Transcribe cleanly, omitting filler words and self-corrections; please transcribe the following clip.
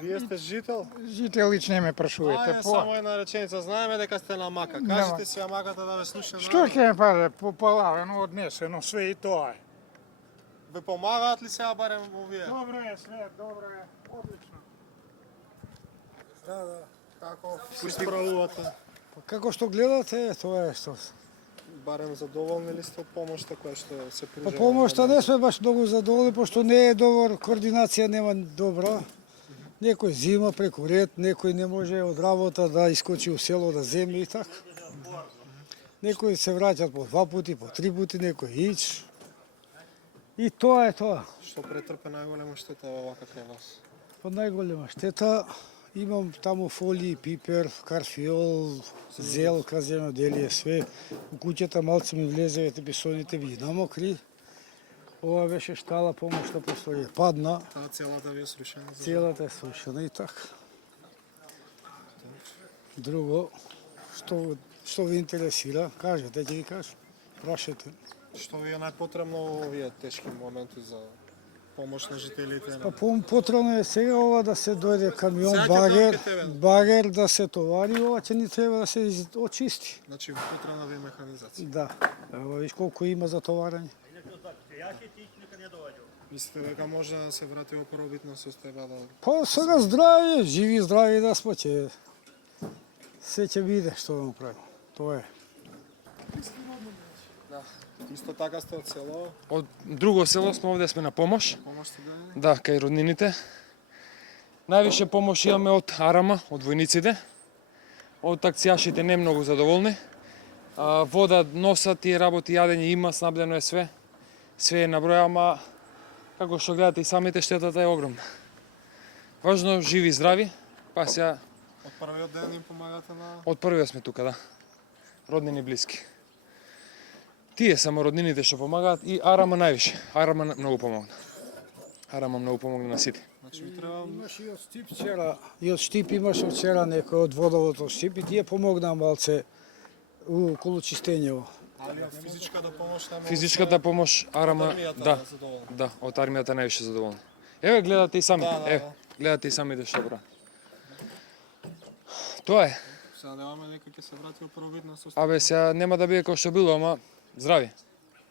Вие сте жител? Жителич не ме прашувате. Ајде, само една реченица. Знаеме дека сте на мака. Кажете си ја маката да ве слуша. Што ќе ме паде, попалавено, однесено, све и тоа е. Ве помагаат ли сега барем овие? Добро е, све, добро е, одлично. Да. Како се справувате? Како што гледате, тоа е што. Барем задоволни ли сте од помошта која што се По пружува? помошта не сме баш многу задоволни, пошто не е добар, координација нема добра. Некој зима преку ред, некој не може од работа да искочи у село да земе и така. Некои се враќат по 2 пати, по 3 пати, некој ич. И тоа е тоа. Што претрпе најголема штета овака кај вас? Под најголема штета имам таму фолии, пипер, карфиол, зелка, земјоделие, све. У куќата малце ми влезе бесоните ви намокри. Ова беше штала помошта постои. Падна, Таа целата ви е срушена? целата е срушена и така. Друго, што ви интересира, кажете, ќе ви кажам. Прашете. Што ви е најпотребно во овие тешки моменти за помош на жителите? Па потребно е сега ова да се дојде камион, Сега ќе дојде кај тебе. багер да се товари, ова ќе ни треба да се очисти. Значи потребна ви е механизација. Да, ево виж колку има за товарење. Мислите дека може да се врати во првобитна состојба да... Па сега здравје, живи здрави да сме, ќе се ќе биде што да му правим. Тоа е. Исто така сте од село, Од друго село сме овде сме на помош. помош сте даде? Да, кај роднините. Највише помош имаме од Арама, од војниците. Од такцијашите не многу задоволни. Вода носат и работи, јадење има, снабдено е све. Све е наброја, ама како што гледате и самите, штетата е огромна. Важно живи и здрави, па сега Од првиот ден им помагате на... од првиот сме тука, да. Роднини блиски. Тие само роднините што помагаат и Арама највише. Арама многу помогна. Арама многу помогна на сите. Значи ви треба... Имаш и од Штип вчера, и од Штип имаше вчера некој од водовод од Штип и тие помогнаа малце околу чистењево. Али од физичката помош нема... Физичката помош Арама, Армијата да, е задоволна. да, од армијата највише задоволни. Еве гледате и самите, Да, да, еве, да. гледате и самите што прават. Тоа е. Сега немаме дека ќе се врати во првобитна состојба. Абе сега нема да биде како што било, ама здрави.